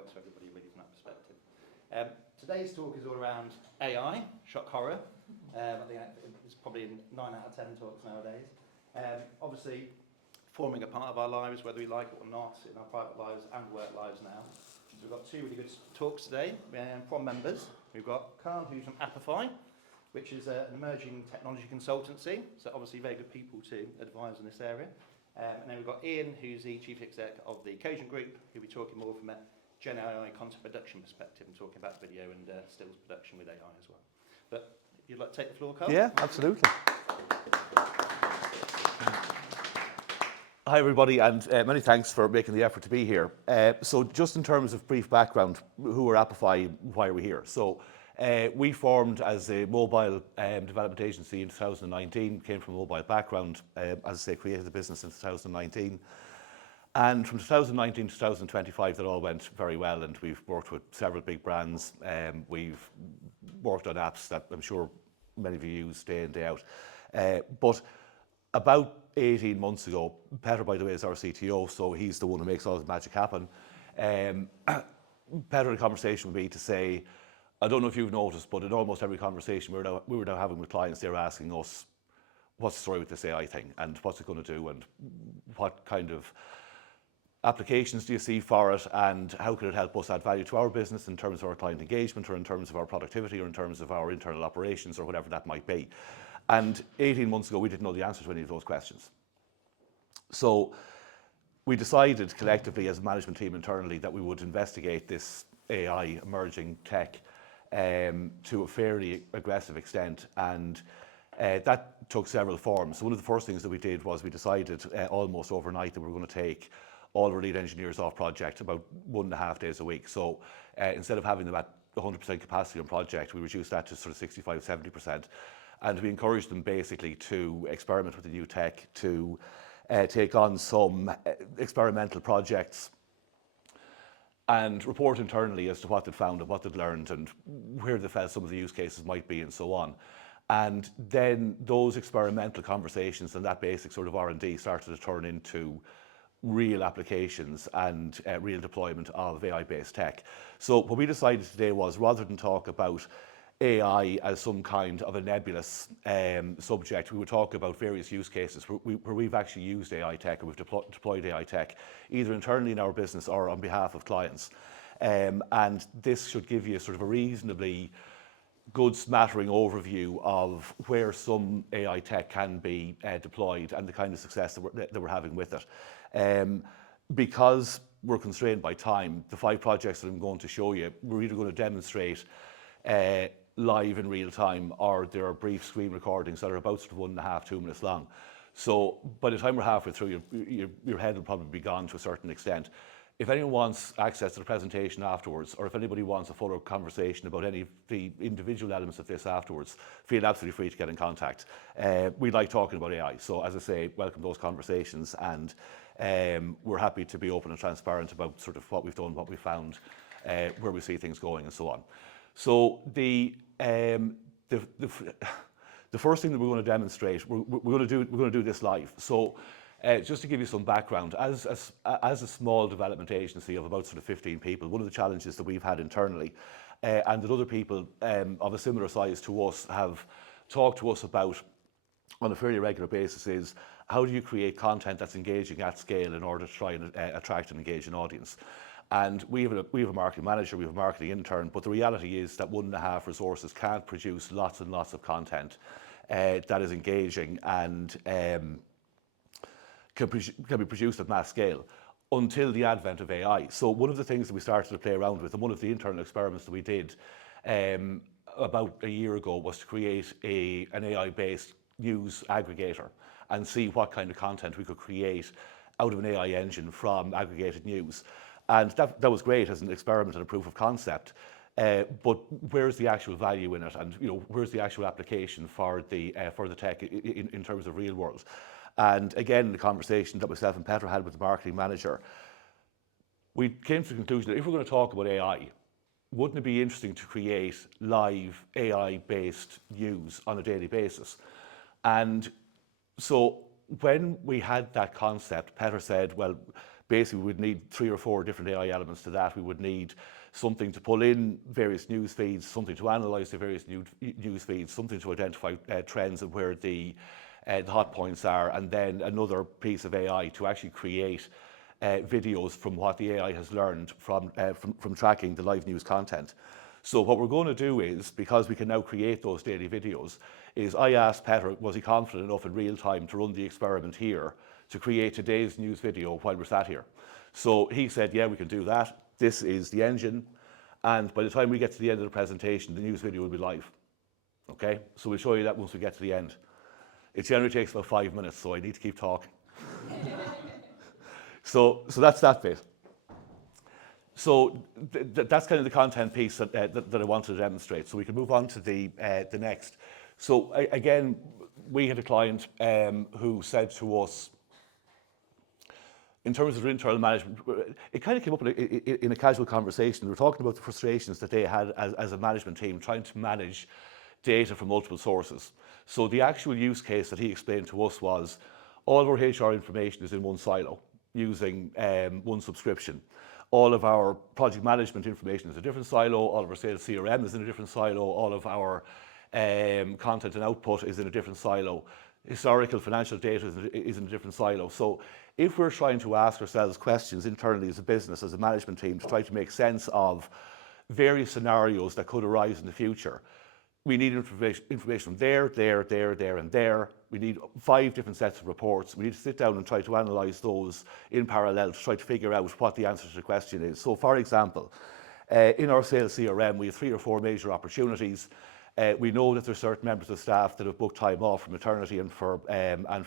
works for everybody really from that perspective. Today's talk is all around AI, shock horror. I think it's probably in 9 out of 10 talks nowadays. Obviously, forming a part of our lives, whether we like it or not, in our private lives and work lives now. So we've got 2 really good talks today from members. We've got Khan, who's from Appify, which is an emerging technology consultancy, so obviously very good people to advise in this area. And then we've got Ian, who's the Chief Exec of the Cogent Group, who'll be talking more from a Gen AI content production perspective and talking about video and stills production with AI as well. But you'd like to take the floor, Carl? Yeah, absolutely. Hi everybody, and many thanks for making the effort to be here. So just in terms of brief background, who are Appify, why are we here? So we formed as a mobile development agency in 2019, came from a mobile background, as I say, created the business in 2019. And from 2019 to 2025, that all went very well, and we've worked with several big brands. We've worked on apps that I'm sure many of you use day in, day out. But about 18 months ago, Peter, by the way, is our CTO, so he's the one who makes all the magic happen. Peter had a conversation with me to say, I don't know if you've noticed, but in almost every conversation we were now having with clients, they were asking us, what's the story with this AI thing, and what's it going to do, and what kind of applications do you see for it, and how can it help us add value to our business in terms of our client engagement, or in terms of our productivity, or in terms of our internal operations, or whatever that might be. And 18 months ago, we didn't know the answer to any of those questions. So we decided collectively as a management team internally that we would investigate this AI emerging tech to a fairly aggressive extent, and that took several forms. So one of the first things that we did was we decided almost overnight that we were going to take all our lead engineers off project about 1.5 days a week. So instead of having them at 100% capacity on project, we reduced that to sort of 65-70%. And we encouraged them basically to experiment with the new tech, to take on some experimental projects and report internally as to what they'd found and what they'd learned and where they felt some of the use cases might be and so on. And then those experimental conversations and that basic sort of R&D started to turn into real applications and real deployment of AI-based tech. So what we decided today was, rather than talk about AI as some kind of a nebulous subject, we would talk about various use cases where we've actually used AI tech, or we've deployed AI tech, either internally in our business or on behalf of clients. And this should give you sort of a reasonably good smattering overview of where some AI tech can be deployed and the kind of success that we're having with it. Because we're constrained by time, the 5 projects that I'm going to show you, we're either going to demonstrate live in real time, or there are brief screen recordings that are about sort of 1.5 to 2 minutes long. So by the time we're halfway through, your head will probably be gone to a certain extent. If anyone wants access to the presentation afterwards, or if anybody wants a fuller conversation about any of the individual elements of this afterwards, feel absolutely free to get in contact. We like talking about AI, so as I say, welcome those conversations, and we're happy to be open and transparent about sort of what we've done, what we found, where we see things going, and so on. So the first thing that we're going to demonstrate, we're going to do this live. So just to give you some background, as a small development agency of about sort of 15 people, one of the challenges that we've had internally, and that other people of a similar size to us have talked to us about on a fairly regular basis, is how do you create content that's engaging at scale in order to try and attract and engage an audience? And we have a marketing manager, we have a marketing intern, but the reality is that 1.5 resources can't produce lots and lots of content that is engaging and can be produced at mass scale until the advent of AI. So one of the things that we started to play around with, and one of the internal experiments that we did about a year ago, was to create an AI-based news aggregator and see what kind of content we could create out of an AI engine from aggregated news. And that was great as an experiment and a proof of concept. But where's the actual value in it, and where's the actual application for the tech in terms of real world? And again, the conversation that myself and Petra had with the marketing manager, we came to the conclusion that if we're going to talk about AI, wouldn't it be interesting to create live AI-based news on a daily basis? And so when we had that concept, Petra said, well, basically we would need 3 or 4 different AI elements to that. We would need something to pull in various news feeds, something to analyze the various news feeds, something to identify trends and where the hot points are, and then another piece of AI to actually create videos from what the AI has learned from tracking the live news content. So what we're going to do is, because we can now create those daily videos, is I asked Peter, was he confident enough in real time to run the experiment here to create today's news video while we're sat here? So he said, yeah, we can do that. This is the engine. And by the time we get to the end of the presentation, the news video will be live. Okay? So we'll show you that once we get to the end. It generally takes about 5 minutes, so I need to keep talking. So that's that bit. So that's kind of the content piece that I wanted to demonstrate. So we can move on to the next. So again, we had a client who said to us, in terms of internal management, it kind of came up in a casual conversation. We were talking about the frustrations that they had as a management team trying to manage data from multiple sources. So the actual use case that he explained to us was, all of our HR information is in one silo using one subscription. All of our project management information is a different silo. All of our sales CRM is in a different silo. All of our content and output is in a different silo. Historical financial data is in a different silo. So if we're trying to ask ourselves questions internally as a business, as a management team, to try to make sense of various scenarios that could arise in the future, we need information from there, and there. We need 5 different sets of reports. We need to sit down and try to analyse those in parallel to try to figure out what the answer to the question is. So for example, in our sales CRM, we have 3 or 4 major opportunities. We know that there are certain members of staff that have booked time off for maternity and for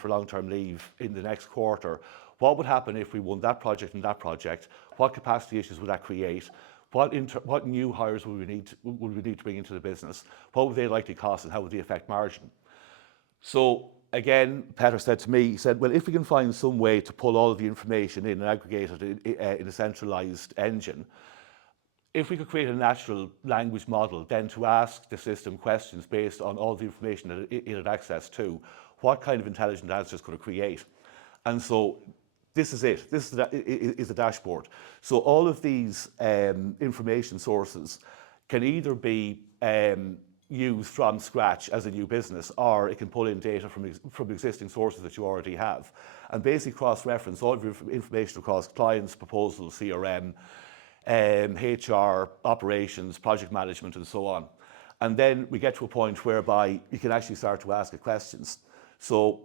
long-term leave in the next quarter. What would happen if we won that project and that project? What capacity issues would that create? What new hires would we need to bring into the business? What would they likely cost, and how would they affect margin? So again, Peter said to me, he said, well, if we can find some way to pull all of the information in and aggregate it in a centralized engine, if we could create a natural language model, then to ask the system questions based on all the information that it had access to, what kind of intelligent answers could it create? And so this is it. This is a dashboard. So all of these information sources can either be used from scratch as a new business, or it can pull in data from existing sources that you already have, and basically cross-reference all of your information across clients, proposals, CRM, HR, operations, project management, and so on. And then we get to a point whereby you can actually start to ask it questions. So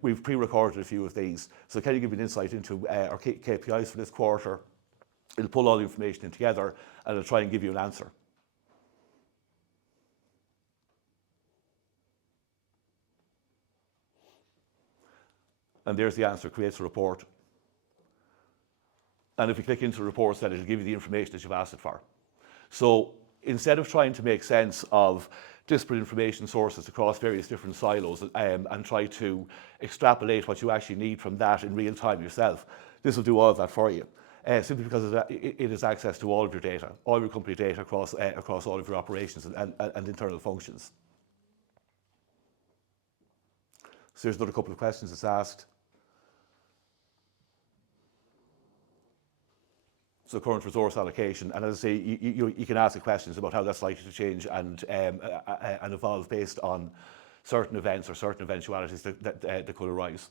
we've pre-recorded a few of these. So can you give me an insight into our KPIs for this quarter? It'll pull all the information in together, and it'll try and give you an answer. And there's the answer, creates a report. And if you click into the reports, then it'll give you the information that you've asked it for. So instead of trying to make sense of disparate information sources across various different silos and try to extrapolate what you actually need from that in real time yourself, this will do all of that for you. Simply because it has access to all of your data, all your company data across all of your operations and internal functions. So there's another couple of questions that's asked. So current resource allocation, and as I say, you can ask the questions about how that's likely to change and evolve based on certain events or certain eventualities that could arise.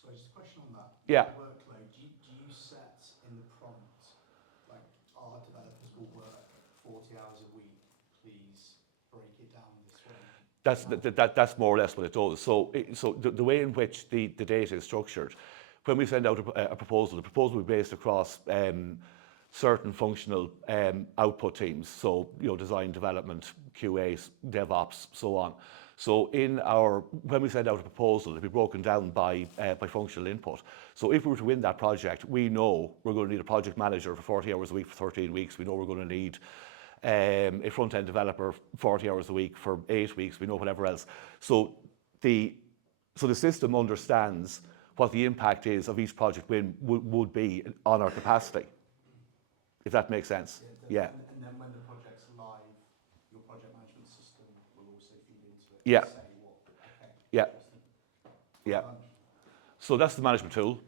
So just a question on that. Yeah. Workload, do you set in the prompt, like our developers will work 40 hours a week, please break it down this way? That's more or less what it does. So the way in which the data is structured, when we send out a proposal, the proposal will be based across certain functional output teams. So, design, development, QA, DevOps, so on. So when we send out a proposal, it'll be broken down by functional input. So if we were to win that project, we know we're going to need a project manager for 40 hours a week for 13 weeks. We know we're going to need a front-end developer 40 hours a week for 8 weeks. We know whatever else. So the system understands what the impact is of each project win would be on our capacity, if that makes sense. Yeah. And then when the project's live, your project management system will also feed into it. Yeah. And say what? Okay. Yeah. Interesting. Yeah. So that's the management tool.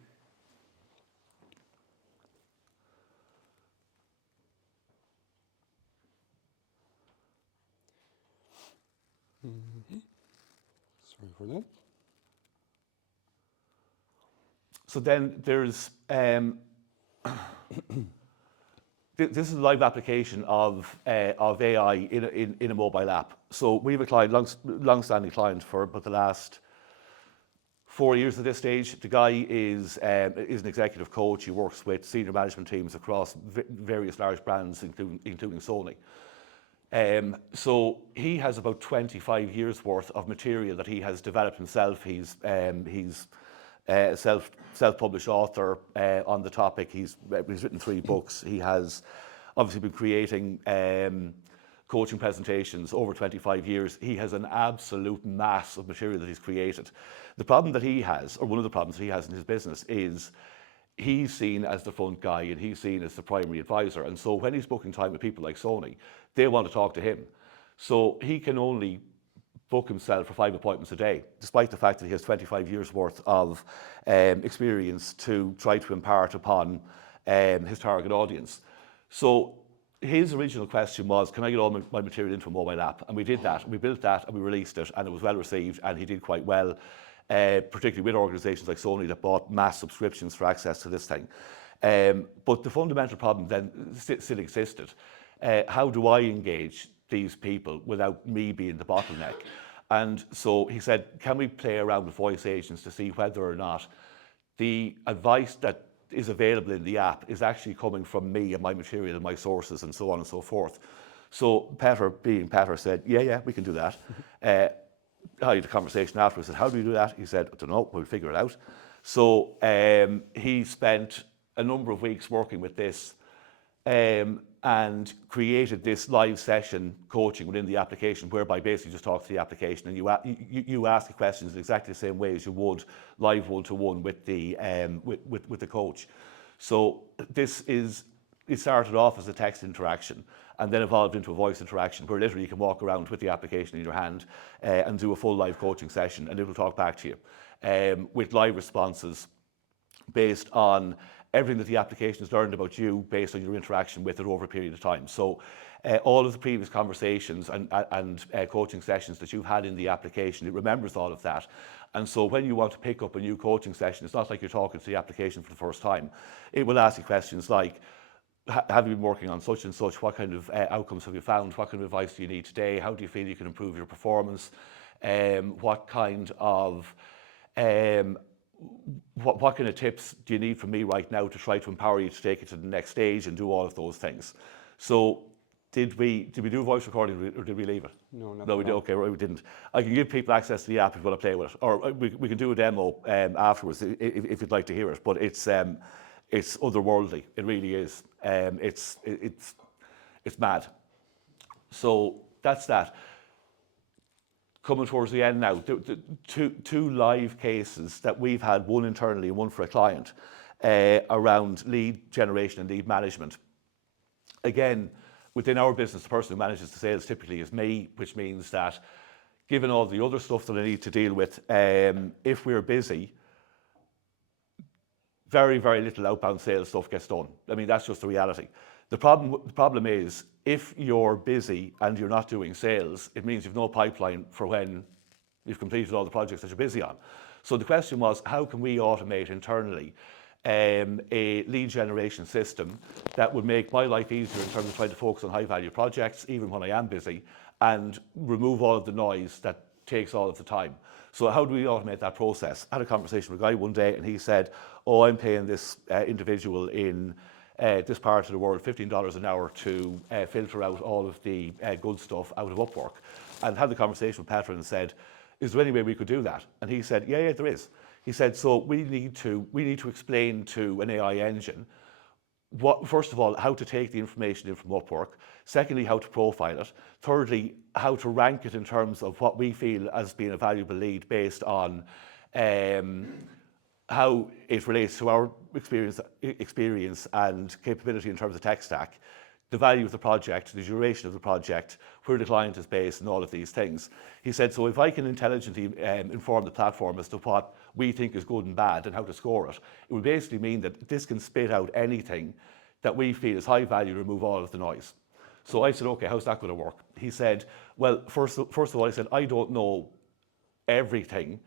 Sorry for that. So then there's, this is a live application of AI in a mobile app. So we have a client, long-standing client for about the last 4 years at this stage. The guy is an executive coach. He works with senior management teams across various large brands, including Sony. So he has about 25 years worth of material that he has developed himself. He's a self-published author on the topic. He's written 3 books. He has obviously been creating coaching presentations over 25 years. He has an absolute mass of material that he's created. The problem that he has, or one of the problems that he has in his business, is he's seen as the front guy and he's seen as the primary advisor. And so when he's booking time with people like Sony, they want to talk to him. So he can only book himself for 5 appointments a day, despite the fact that he has 25 years worth of experience to try to impart upon his target audience. So his original question was, can I get all my material into a mobile app? And we did that. We built that and we released it, and it was well received, and he did quite well, particularly with organizations like Sony that bought mass subscriptions for access to this thing. But the fundamental problem then still existed. How do I engage these people without me being the bottleneck? And so he said, can we play around with voice agents to see whether or not the advice that is available in the app is actually coming from me and my material and my sources and so on and so forth. So Peter, being Peter, said, yeah, we can do that. I had a conversation afterwards. I said, how do we do that? He said, I don't know, we'll figure it out. So he spent a number of weeks working with this and created this live session coaching within the application, whereby basically just talk to the application and you ask the questions in exactly the same way as you would live one-to-one with the coach. So it started off as a text interaction and then evolved into a voice interaction where literally you can walk around with the application in your hand and do a full live coaching session, and it will talk back to you with live responses based on everything that the application has learned about you based on your interaction with it over a period of time. So all of the previous conversations and coaching sessions that you've had in the application, it remembers all of that. And so when you want to pick up a new coaching session, it's not like you're talking to the application for the first time. It will ask you questions like, have you been working on such and such? What kind of outcomes have you found? What kind of advice do you need today? How do you feel you can improve your performance? What kind of tips do you need from me right now to try to empower you to take it to the next stage and do all of those things? So did we do a voice recording or did we leave it? No, we did. Okay, right, we didn't. I can give people access to the app if you want to play with it, or we can do a demo afterwards if you'd like to hear it. But it's otherworldly. It really is. It's mad. So that's that. Coming towards the end now, two live cases that we've had, one internally and one for a client, around lead generation and lead management. Again, within our business, the person who manages the sales typically is me, which means that given all the other stuff that I need to deal with, if we're busy, very, very little outbound sales stuff gets done. I mean, that's just the reality. The problem is, if you're busy and you're not doing sales, it means you've no pipeline for when you've completed all the projects that you're busy on. So the question was, how can we automate internally a lead generation system that would make my life easier in terms of trying to focus on high value projects, even when I am busy, and remove all of the noise that takes all of the time. So how do we automate that process? I had a conversation with a guy one day and he said, oh, I'm paying this individual in this part of the world $15 an hour to filter out all of the good stuff out of Upwork. And had the conversation with Peter and said, is there any way we could do that? And he said, yeah, there is. He said, so we need to explain to an AI engine first of all, how to take the information in from Upwork. Secondly, how to profile it. Thirdly, how to rank it in terms of what we feel as being a valuable lead based on how it relates to our experience and capability in terms of tech stack, the value of the project, the duration of the project, where the client is based, and all of these things. He said, so if I can intelligently inform the platform as to what we think is good and bad and how to score it. It would basically mean that this can spit out anything that we feel is high value to remove all of the noise. So I said, okay, how's that going to work? He said, well, first of all, I said, I don't know everything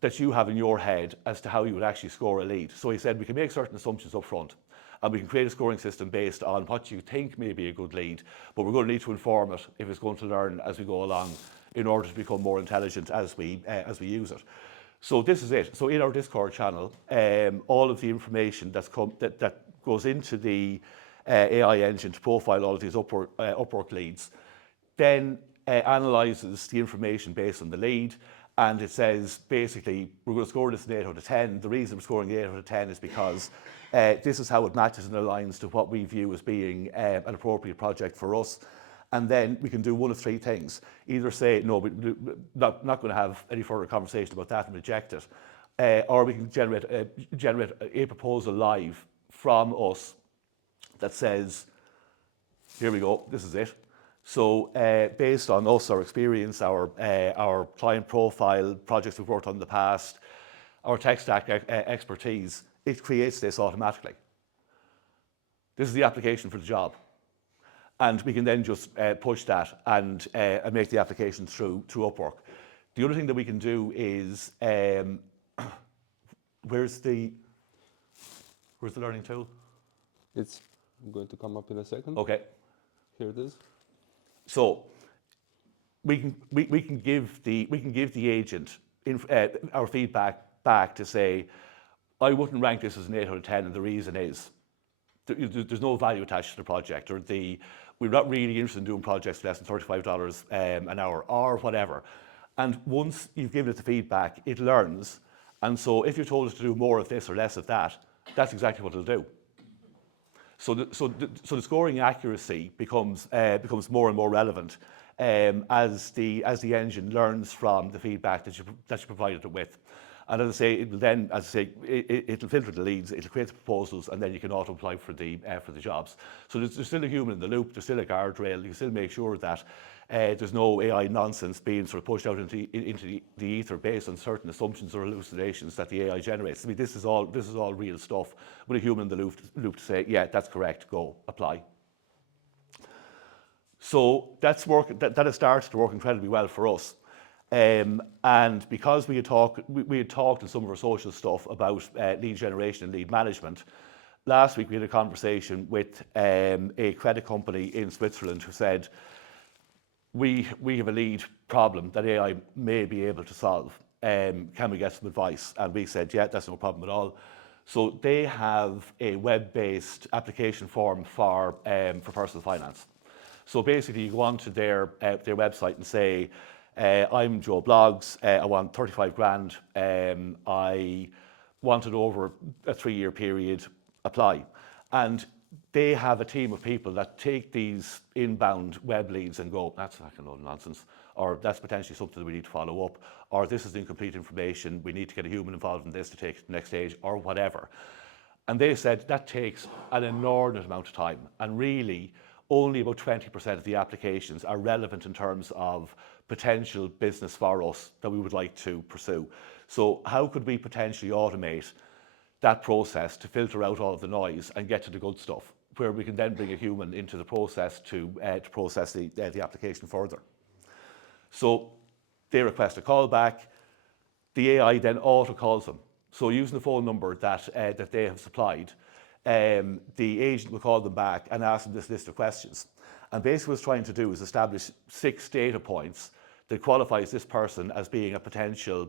that you have in your head as to how you would actually score a lead. So he said, we can make certain assumptions up front, and we can create a scoring system based on what you think may be a good lead, but we're going to need to inform it if it's going to learn as we go along in order to become more intelligent as we use it. So this is it. So in our Discord channel, all of the information that goes into the AI engine to profile all of these Upwork leads, then analyzes the information based on the lead, and it says basically we're going to score this an 8 out of 10. The reason we're scoring 8 out of 10 is because this is how it matches and aligns to what we view as being an appropriate project for us. And then we can do one of three things. Either say, no, we're not going to have any further conversation about that and reject it. Or we can generate a proposal live from us that says, here we go, this is it. So based on us, our experience, our client profile, projects we've worked on in the past, our tech stack expertise, it creates this automatically. This is the application for the job. And we can then just push that and make the application through Upwork. The other thing that we can do is, where's the learning tool? It's going to come up in a second. Okay. Here it is. So we can give the agent our feedback back to say, I wouldn't rank this as an 8 out of 10, and the reason is there's no value attached to the project, or we're not really interested in doing projects for less than $35 an hour, or whatever. And once you've given it the feedback, it learns. And so if you're told it to do more of this or less of that, that's exactly what it'll do. So the scoring accuracy becomes more and more relevant as the engine learns from the feedback that you provided it with. And as I say, it will then, it'll filter the leads, it'll create the proposals, and then you can auto apply for the jobs. So there's still a human in the loop, there's still a guardrail. You can still make sure that there's no AI nonsense being sort of pushed out into the ether based on certain assumptions or hallucinations that the AI generates. I mean, this is all real stuff with a human in the loop to say, yeah, that's correct, go apply. So that has started to work incredibly well for us. And because we had talked in some of our social stuff about lead generation and lead management, last week we had a conversation with a credit company in Switzerland who said, we have a lead problem that AI may be able to solve. Can we get some advice? And we said, yeah, that's no problem at all. So they have a web-based application form for personal finance. So basically you go onto their website and say, I'm Joe Bloggs, I want 35 grand, I want it over a 3-year period, apply. And they have a team of people that take these inbound web leads and go, that's a load of nonsense, or that's potentially something that we need to follow up, or this is incomplete information, we need to get a human involved in this to take it to the next stage, or whatever. And they said that takes an inordinate amount of time, and really only about 20% of the applications are relevant in terms of potential business for us that we would like to pursue. So how could we potentially automate that process to filter out all of the noise and get to the good stuff, where we can then bring a human into the process to process the application further? So they request a call back. The AI then auto calls them. So using the phone number that they have supplied, the agent will call them back and ask them this list of questions. And basically what it's trying to do is establish 6 data points that qualifies this person as being a potential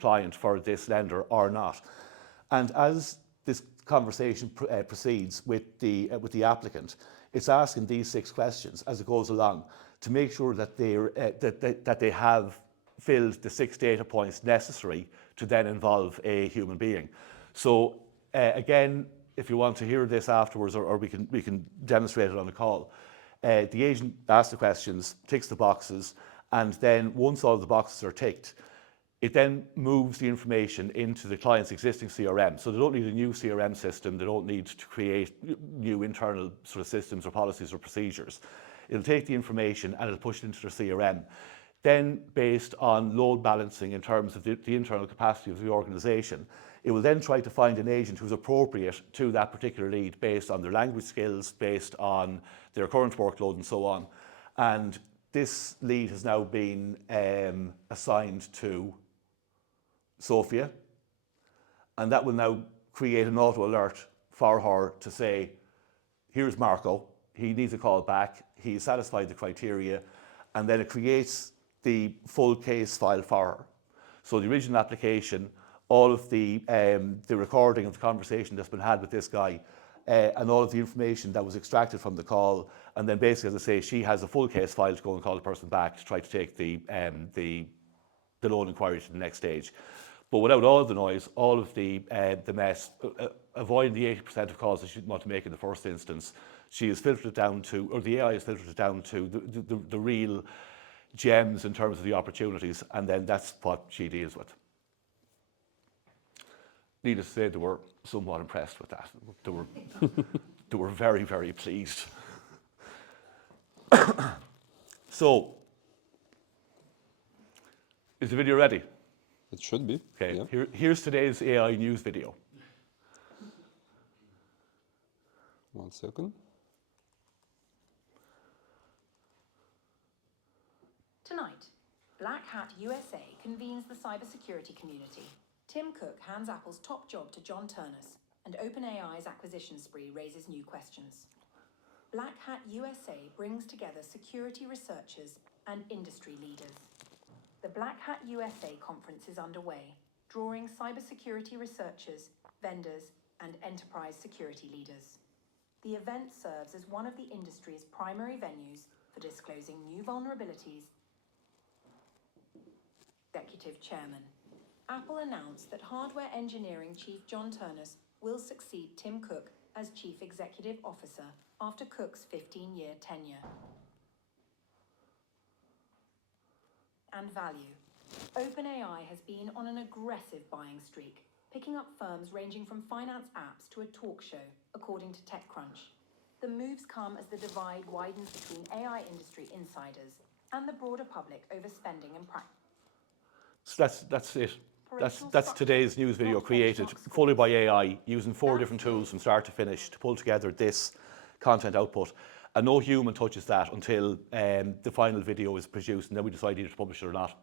client for this lender or not. And as this conversation proceeds with the applicant, it's asking these 6 questions as it goes along to make sure that they have filled the 6 data points necessary to then involve a human being. So again, if you want to hear this afterwards, or we can demonstrate it on the call, the agent asks the questions, ticks the boxes, and then once all the boxes are ticked, it then moves the information into the client's existing CRM. So they don't need a new CRM system, they don't need to create new internal sort of systems or policies or procedures. It'll take the information and it'll push it into their CRM. then based on load balancing in terms of the internal capacity of the organisation, it will then try to find an agent who's appropriate to that particular lead based on their language skills, based on their current workload and so on. And this lead has now been assigned to Sophia, and that will now create an auto alert for her to say, here's Marco, he needs a call back, he's satisfied the criteria, and then it creates the full case file for her. So the original application, all of the recording of the conversation that's been had with this guy, and all of the information that was extracted from the call, and then basically, as I say, she has a full case file to go and call the person back to try to take the loan inquiry to the next stage. But without all of the noise, all of the mess, avoiding the 80% of calls that she didn't want to make in the first instance, she has filtered it down to, or the AI has filtered it down to the real gems in terms of the opportunities, and then that's what she deals with. Needless to say, they were somewhat impressed with that. They were very, very pleased. So, is the video ready? It should be. Okay, Yeah. here's today's AI news video. 1 second. Tonight, Black Hat USA convenes the cybersecurity community. Tim Cook hands Apple's top job to John Ternus, and OpenAI's acquisition spree raises new questions. Black Hat USA brings together security researchers and industry leaders. The Black Hat USA conference is underway, drawing cybersecurity researchers, vendors, and enterprise security leaders. The event serves as one of the industry's primary venues for disclosing new vulnerabilities. Executive Chairman. Apple announced that hardware engineering chief John Ternus will succeed Tim Cook as Chief Executive Officer after Cook's 15-year tenure. And value. OpenAI has been on an aggressive buying streak, picking up firms ranging from finance apps to a talk show, according to TechCrunch. The moves come as the divide widens between AI industry insiders and the broader public over spending and practice. So that's it. That's today's news video created fully by AI using 4 different tools from start to finish to pull together this content output. And no human touches that until the final video is produced, and then we decide either to publish it or not.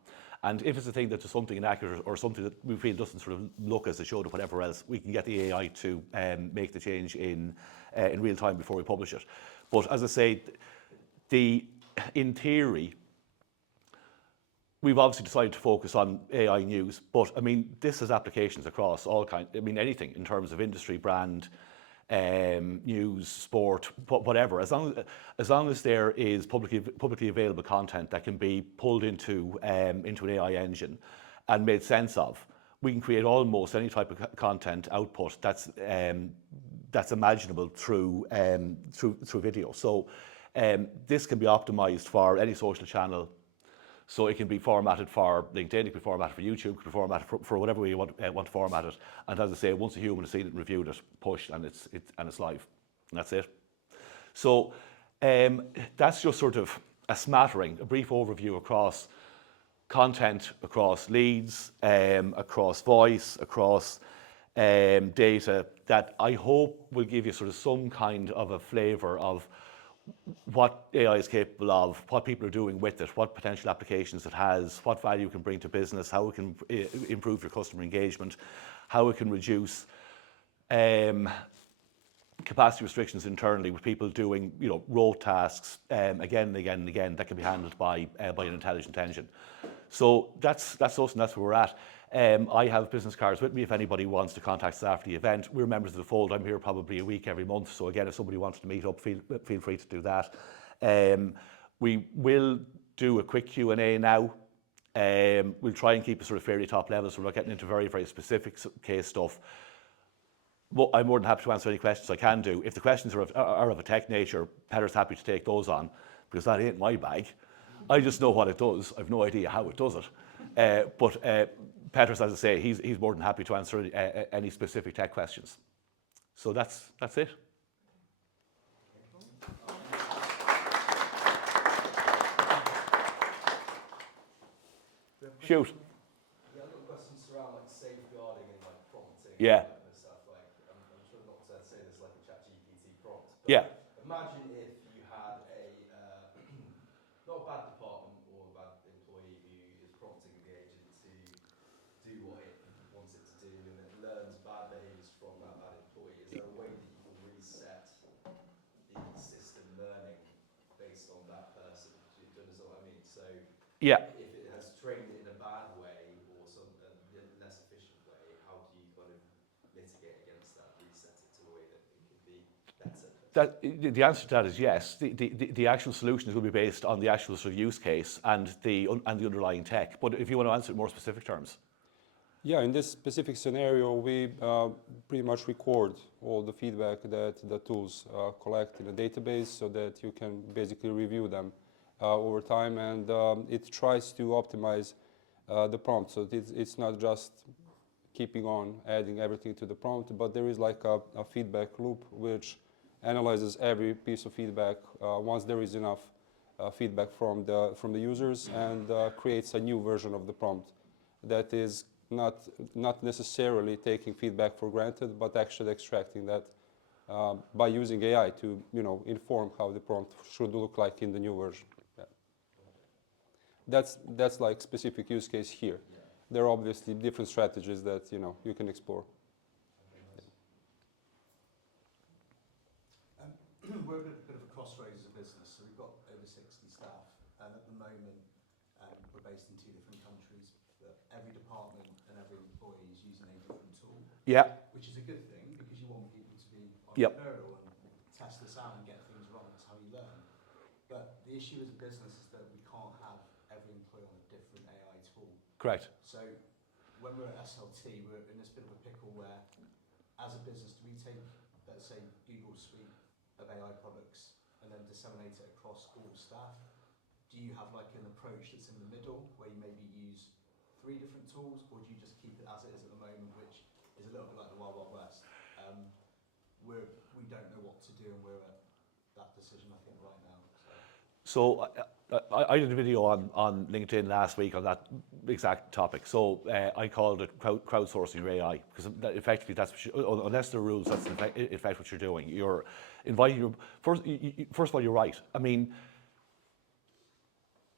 And if it's a thing that's something inaccurate or something that we feel doesn't sort of look as it should or whatever else, we can get the AI to make the change in real time before we publish it. But as I say, in theory, we've obviously decided to focus on AI news, but I mean, this has applications across all kinds, I mean, anything in terms of industry, brand, news, sport, whatever. As long as there is publicly available content that can be pulled into an AI engine and made sense of, we can create almost any type of content output that's imaginable through video. So this can be optimized for any social channel. So it can be formatted for LinkedIn, it can be formatted for YouTube, it can be formatted for whatever way you want to format it. And as I say, once a human has seen it and reviewed it, push, and it's live. And that's it. So that's just sort of a smattering, a brief overview across content, across leads, across voice, across data, that I hope will give you sort of some kind of a flavour of what AI is capable of, what people are doing with it, what potential applications it has, what value it can bring to business, how it can improve your customer engagement, how it can reduce capacity restrictions internally with people doing, rote tasks again and again and again that can be handled by an intelligent engine. So that's us, and that's where we're at. I have business cards with me if anybody wants to contact us after the event. We're members of the fold. I'm here probably a week every month. So again, if somebody wants to meet up, feel free to do that. We will do a quick Q&A now. We'll try and keep it sort of fairly top level, so we're not getting into very, very specific case stuff. But I'm more than happy to answer any questions I can do. If the questions are of a tech nature, Peter's happy to take those on, because that ain't my bag. I just know what it does. I've no idea how it does it. But Peter's, as I say, he's more than happy to answer any specific tech questions. So that's it. Shoot. Yeah, I've got questions around like safeguarding and like prompting Yeah. and stuff. Like, I'm trying not to say this like a ChatGPT prompt, but Yeah. imagine if you had a not a bad department or a bad employee who is prompting the agent to do what it wants it to do, and it learns bad behaviours from that bad employee. Is there a way that you can reset the system learning based on that person? Do you understand what I mean? So Yeah. if it has trained it in a bad way or some less efficient way, how do you kind of mitigate against that, reset it to a way that it could be better? The answer to that is yes. The actual solution is going to be based on the actual sort of use case and the underlying tech. But if you want to answer it in more specific terms. Yeah, in this specific scenario, we pretty much record all the feedback that the tools collect in a database so that you can basically review them over time, and it tries to optimize the prompt. So it's not just keeping on adding everything to the prompt, but there is like a feedback loop which analyzes every piece of feedback once there is enough feedback from the users, and creates a new version of the prompt that is not necessarily taking feedback for granted, but actually extracting that by using AI to inform how the prompt should look like in the new version. Yeah. That's like specific use case here. Yeah. There are obviously different strategies that you can explore. We're at a bit of a crossroads as a business, so we've got over 60 staff, and at the moment we're based in 2 different countries, but every department and every employee is using a different tool. Yeah. Which is a good thing, because you want people to be Yep. entrepreneurial and test this out and get things wrong. That's how you learn. But the issue as a business is that we can't have every employee on a different AI tool. Correct. So when we're at SLT, we're in this bit of a pickle where, as a business, do we take, let's say, Google's suite of AI products and then disseminate it across all staff? Do you have like an approach that's in the middle, where you maybe use 3 different tools, or do you just keep it as it is at the moment, which is a little bit like the Wild Wild West? We don't know what to do, and we're at that decision, I think, right now. So I did a video on LinkedIn last week on that exact topic. So I called it crowdsourcing your AI, because effectively that's what unless there are rules, that's in fact what you're doing. You're inviting your first of all, you're right. I mean,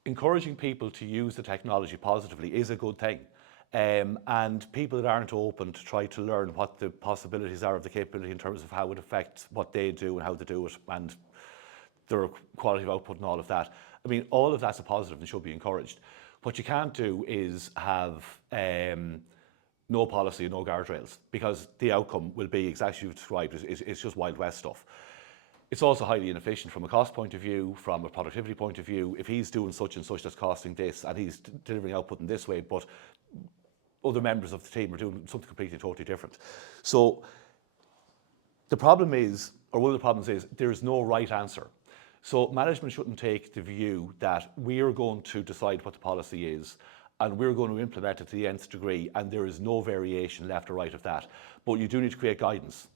encouraging people to use the technology positively is a good thing. And people that aren't open to try to learn what the possibilities are of the capability in terms of how it affects what they do and how they do it, and their quality of output and all of that. I mean, all of that's a positive and should be encouraged. What you can't do is have no policy, no guardrails, because the outcome will be exactly as you've described. It's just Wild West stuff. It's also highly inefficient from a cost point of view, from a productivity point of view. If he's doing such and such that's costing this, and he's delivering output in this way, but other members of the team are doing something completely, totally different. So the problem is, or one of the problems is, there is no right answer. So management shouldn't take the view that we're going to decide what the policy is and we're going to implement it to the nth degree, and there is no variation left or right of that. But you do need to create guidance.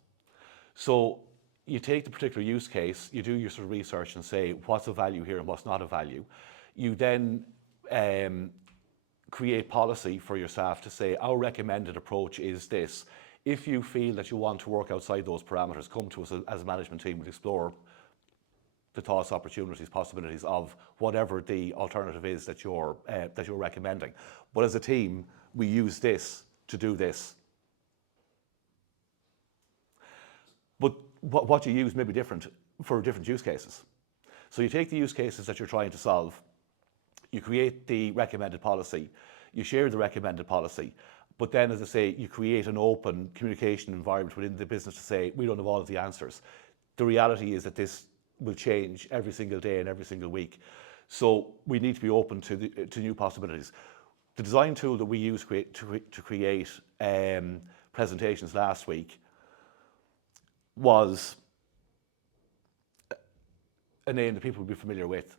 So you take the particular use case, you do your sort of research and say what's of value here and what's not of value. You then create policy for your staff to say, our recommended approach is this. If you feel that you want to work outside those parameters, come to us as a management team and explore the thoughts, opportunities, possibilities of whatever the alternative is that you're recommending. But as a team, we use this to do this. But what you use may be different for different use cases. So you take the use cases that you're trying to solve, you create the recommended policy, you share the recommended policy, but then, as I say, you create an open communication environment within the business to say, we don't have all of the answers. The reality is that this will change every single day and every single week. So we need to be open to new possibilities. The design tool that we use to create presentations last week was a name that people would be familiar with.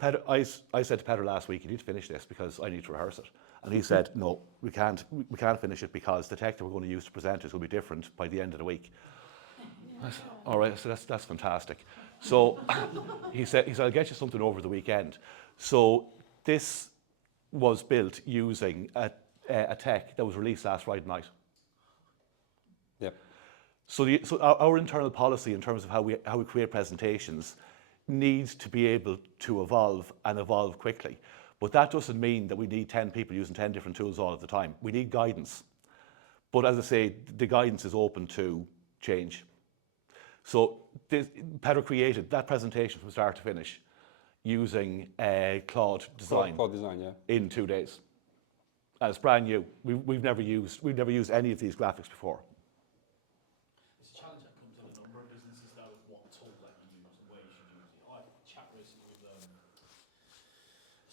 I said to Peter last week, you need to finish this because I need to rehearse it. And he said, no, we can't finish it because the tech that we're going to use to present it will be different by the end of the week. I said, all right, so that's fantastic. So he said, I'll get you something over the weekend. So this was built using a tech that was released last Friday night. Yep. So our internal policy in terms of how we create presentations needs to be able to evolve and evolve quickly. But that doesn't mean that we need 10 people using 10 different tools all of the time. We need guidance. But as I say, the guidance is open to change. So Pedro created that presentation from start to finish using Claude Design Cloud design, yeah. in 2 days. And it's brand new. We've never used any of these graphics before. It's a challenge that comes in a number of businesses though, of what tool that you use and where you should use it. I chat recently with a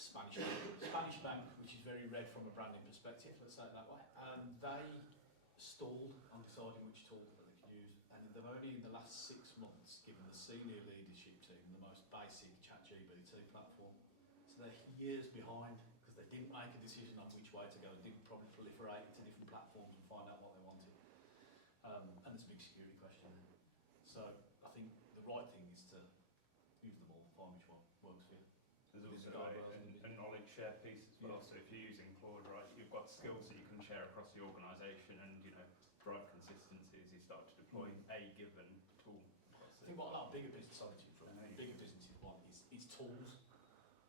Spanish bank, which is very red from a branding perspective, let's say it that way, and they stalled on deciding which tool that they could use, and they've only in the last 6 months given the senior leadership team the most basic ChatGPT platform. So they're years behind because they didn't make a decision on which way to go, and didn't probably proliferate into different platforms and find out what they wanted. And there's a big security question there. So I think the right thing is to use them all, find which one works for you. There's also a knowledge share piece as well. So if you're using Claude, right, you've got skills that you can share across the organisation and, you know, drive consistency as you start to deploy a given tool. I think what a lot of bigger business, bigger businesses want is tools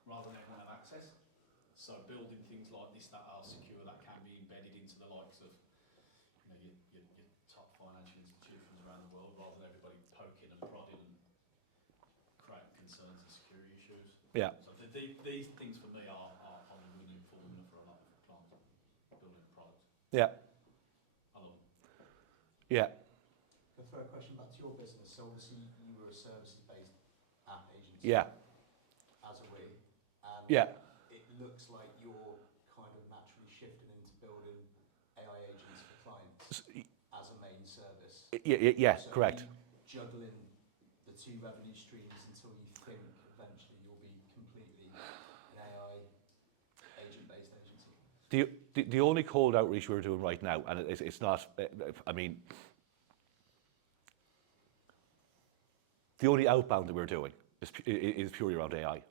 rather than everyone have access. So building things like this that are secure, that can be embedded into the likes of, you know, your top financial institutions around the world, rather than everybody poking and prodding and creating concerns and security issues. Yeah. So these things for me are the winning formula for a lot of clients building products. Yeah. I love them. Yeah. Can I throw a question back to your business? So obviously you were a services-based app agency. Yeah. As are we. And Yeah. it looks like you're kind of naturally shifting into building AI agents for clients as a main service. Yeah, So correct. are you juggling the two revenue streams until you think eventually you'll be completely an AI agent-based agency? The only cold outreach we're doing right now, and it's not, I mean, the only outbound that we're doing is purely around AI.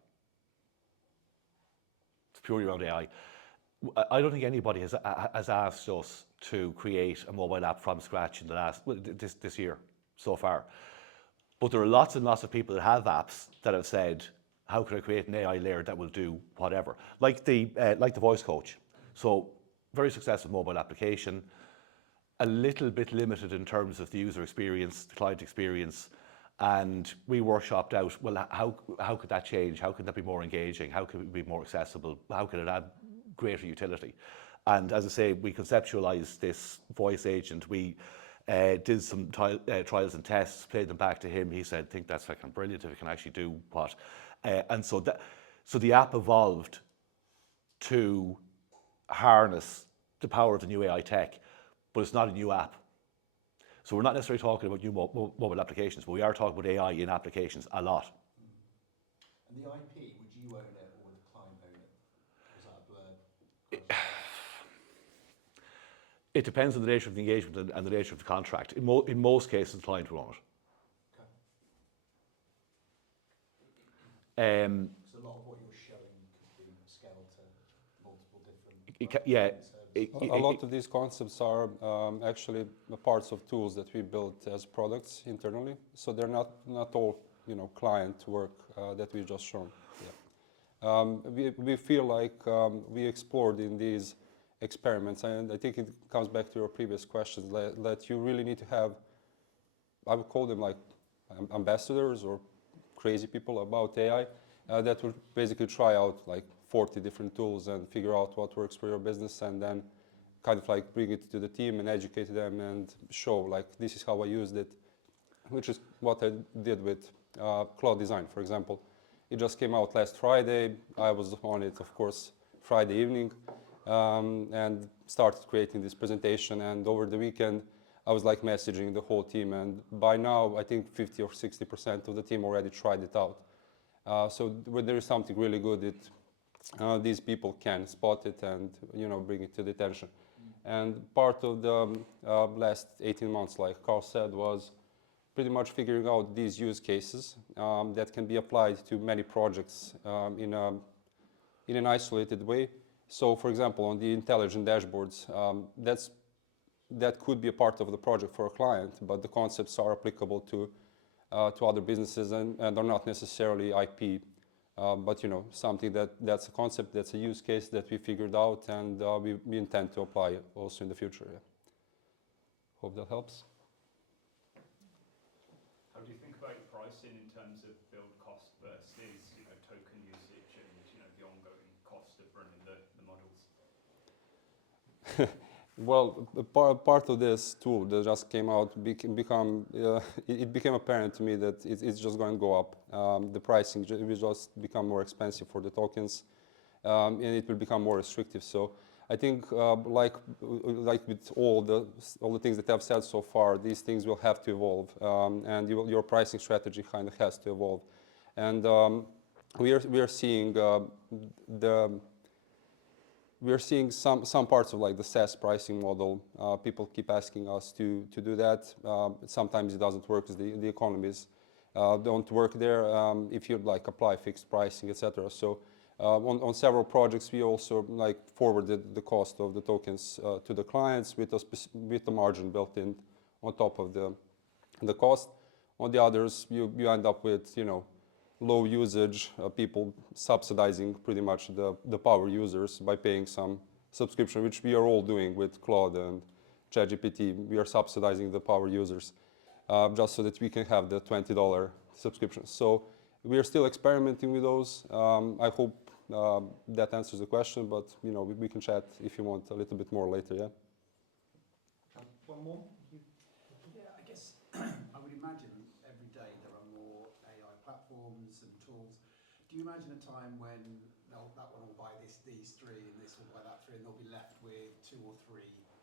It's purely around AI. I don't think anybody has asked us to create a mobile app from scratch in the last, well, this year so far. But there are lots and lots of people that have apps that have said, how can I create an AI layer that will do whatever? Like the voice coach. So very successful mobile application, a little bit limited in terms of the user experience, the client experience, and we workshopped out, well, how could that change? How could that be more engaging? How could it be more accessible? How could it add greater utility? And as I say, we conceptualized this voice agent. We did some trials and tests, played them back to him. He said, I think that's fucking brilliant if it can actually do what. And so the app evolved to harness the power of the new AI tech, but it's not a new app. So we're not necessarily talking about new mobile applications, but we are talking about AI in applications a lot. And the IP, would you own it or would the client own it? Or is that a blurred question? It depends on the nature of the engagement and the nature of the contract. In most cases, the client will own it. So a lot of what you're showing could be scaled to multiple different Yeah. A lot of these concepts are actually parts of tools that we built as products internally. So they're not all, you know, client work that we just shown. Yeah. We feel like we explored in these experiments, and I think it comes back to your previous questions, that you really need to have, I would call them like ambassadors or crazy people about AI that will basically try out like 40 different tools and figure out what works for your business, and then kind of like bring it to the team and educate them and show like this is how I used it, which is what I did with Cloud Design, for example. It just came out last Friday. I was on it, of course, Friday evening, and started creating this presentation, and over the weekend I was like messaging the whole team, and by now I think 50 or 60% of the team already tried it out. So when there is something really good, these people can spot it and, you know, bring it to the attention. And part of the last 18 months, like Carl said, was pretty much figuring out these use cases that can be applied to many projects in an isolated way, So, for example, on the intelligent dashboards, that could be a part of the project for a client, but the concepts are applicable to other businesses and are not necessarily IP. But something that's a concept, that's a use case that we figured out, and we intend to apply also in the future. Yeah. Hope that helps. How do you think about your pricing in terms of build cost versus token usage and the ongoing cost of running the models? Well, part of this tool that just came out it became apparent to me that it's just going to go up. The pricing will just become more expensive for the tokens, and it will become more restrictive. So I think, like with all the things that I've said so far, these things will have to evolve, and your pricing strategy kind of has to evolve. And we are seeing some parts of like the SaaS pricing model. People keep asking us to do that. Sometimes it doesn't work because the economies don't work there if you like apply fixed pricing, etc. So on several projects, we also like forwarded the cost of the tokens to the clients with the margin built in on top of the cost. On the others, you end up with low usage, people subsidizing pretty much the power users by paying some subscription, which we are all doing with Claude and ChatGPT. We are subsidizing the power users just so that we can have the $20 subscription. So we are still experimenting with those. I hope that answers the question, but we can chat if you want a little bit more later. Yeah. One more. Yeah, I guess I would imagine every day there are more AI platforms and tools. Do you imagine a time when that one will buy these three and this will buy that three and they'll be left with 2 or 3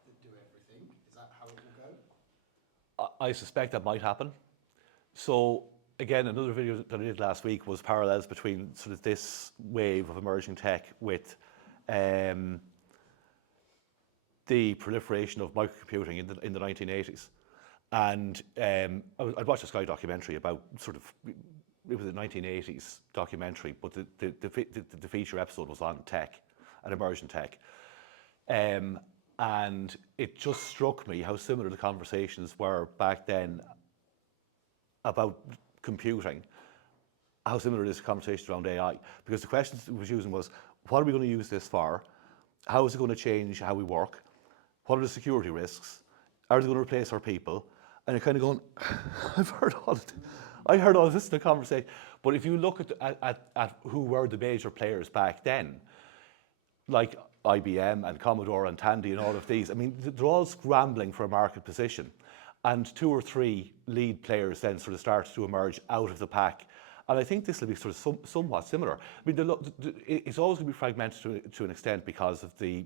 that do everything? Is that how it will go? I suspect that might happen. So again, another video that I did last week was parallels between sort of this wave of emerging tech with the proliferation of microcomputing in the 1980s. And I watched a Sky documentary about sort of, it was a 1980s documentary, but the feature episode was on tech and emerging tech. And it just struck me how similar the conversations were back then about computing, how similar it is to conversations around AI. Because the questions it was using was, what are we going to use this for? How is it going to change how we work? What are the security risks? Are they going to replace our people? And you're kind of going, I heard all this in the conversation. But if you look at who were the major players back then, like IBM and Commodore and Tandy and all of these, I mean, they're all scrambling for a market position. And 2 or 3 lead players then sort of start to emerge out of the pack. And I think this will be sort of somewhat similar. I mean, it's always going to be fragmented to an extent because of the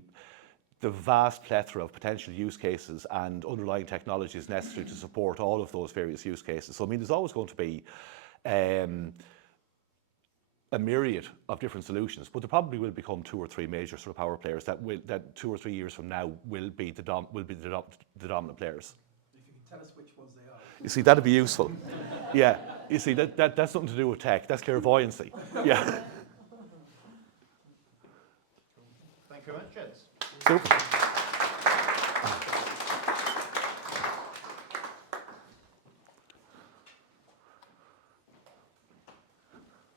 vast plethora of potential use cases and underlying technologies necessary to support all of those various use cases. So, I mean, there's always going to be a myriad of different solutions, but there probably will become 2 or 3 major sort of power players that 2 or 3 years from now will be the dominant players. If you can tell us which ones they are. You see, that'd be useful. Yeah, you see, that's something to do with tech. That's clairvoyancy. Yeah. Thank you very much, gents. Super.